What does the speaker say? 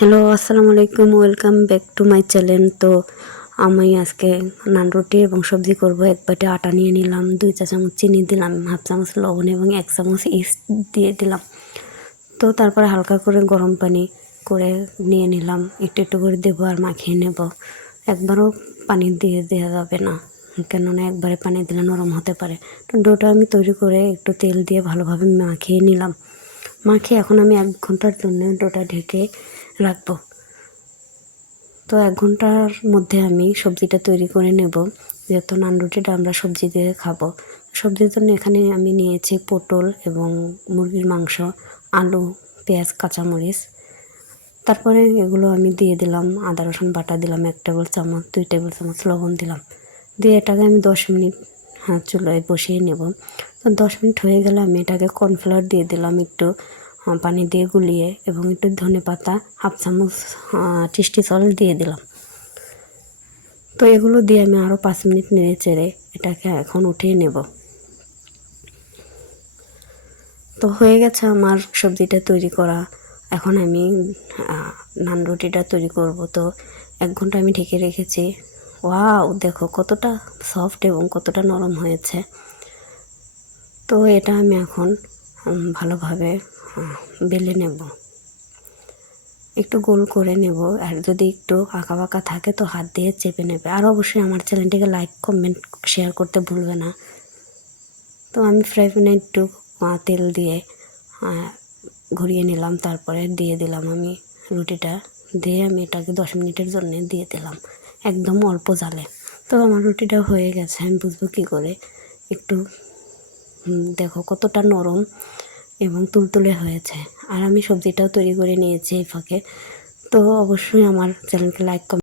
Hello আসসালামু আলাইকুম welcome back to my channel তো আমি আজকে নান রুটি এবং সবজি করব। এক বাটি আটা নিয়ে নিলাম, দুই চা চামচ চিনি দিলাম, হাফ চামচ লবণ এবং এক চামচ ইস্ট দিয়ে দিলাম। তো তারপরে হালকা করে গরম পানি করে নিয়ে নিলাম। একটু একটু করে দেবো আর মাখিয়ে নেব। একবারও পানি দিয়ে দেওয়া যাবে না, কেননা একবারে পানি দিলে নরম হতে পারে। তো ডোটা আমি তৈরি করে একটু তেল দিয়ে ভালোভাবে মাখিয়ে নিলাম। মাখিয়ে এখন আমি এক ঘণ্টার জন্য ডোটা ঢেকে রাখব তো এক ঘণ্টার মধ্যে আমি সবজিটা তৈরি করে নেব। যেহেতু নান রুটিটা আমরা সবজি দিয়ে খাব। সবজির জন্য এখানে আমি নিয়েছি পটল এবং মুরগির মাংস, আলু, পেঁয়াজ, কাঁচামরিচ। তারপরে এগুলো আমি দিয়ে দিলাম, আদা, রসুন, বাটা দিলাম এক টেবিল চামচ, দুই টেবিল চামচ লবণ দিলাম। দিয়ে এটাকে আমি দশ মিনিট হাত চুলোয় বসিয়ে নেব। তো দশ মিনিট হয়ে গেলে আমি এটাকে কর্নফ্লাওয়ার দিয়ে দিলাম একটু। পানি দিয়ে গুলিয়ে এবং একটু ধনে পাতা, হাফ চামচ টিস্টি সল্ট দিয়ে দিলাম। তো এগুলো দিয়ে আমি আরও পাঁচ মিনিট নেড়ে চেড়ে এটাকে এখন উঠিয়ে নেব। তো হয়ে গেছে আমার সবজিটা তৈরি করা। এখন আমি নান রুটিটা তৈরি করব। তো এক ঘণ্টা আমি ঢেকে রেখেছি। ওয়াও, দেখো কতটা সফট এবং কতটা নরম হয়েছে। তো এটা আমি এখন ভালোভাবে বেলে নেব। একটু গোল করে নেব, আর যদি একটু আঁকা বাঁকা থাকে তো হাত দিয়ে চেপে নেবে। আর অবশ্যই আমার চ্যানেলটিকে লাইক, কমেন্ট, শেয়ার করতে ভুলবে না। তো আমি ফ্রাই প্যানে একটু তেল দিয়ে ঘুরিয়ে নিলাম, তারপরে দিয়ে দিলাম আমি রুটিটা। দিয়ে আমি এটাকে দশ মিনিটের জন্য দিয়ে দিলাম, একদম অল্প জালে। তো আমার রুটিটা হয়ে গেছে, আমি বুঝব কী করে। একটু দেখো কতটা নরম এবং তুলতুলে হয়েছে। আর আমি সবজিটাও তৈরি করে নিয়েছি এই ফাঁকে। তো অবশ্যই আমার চ্যানেলকে লাইক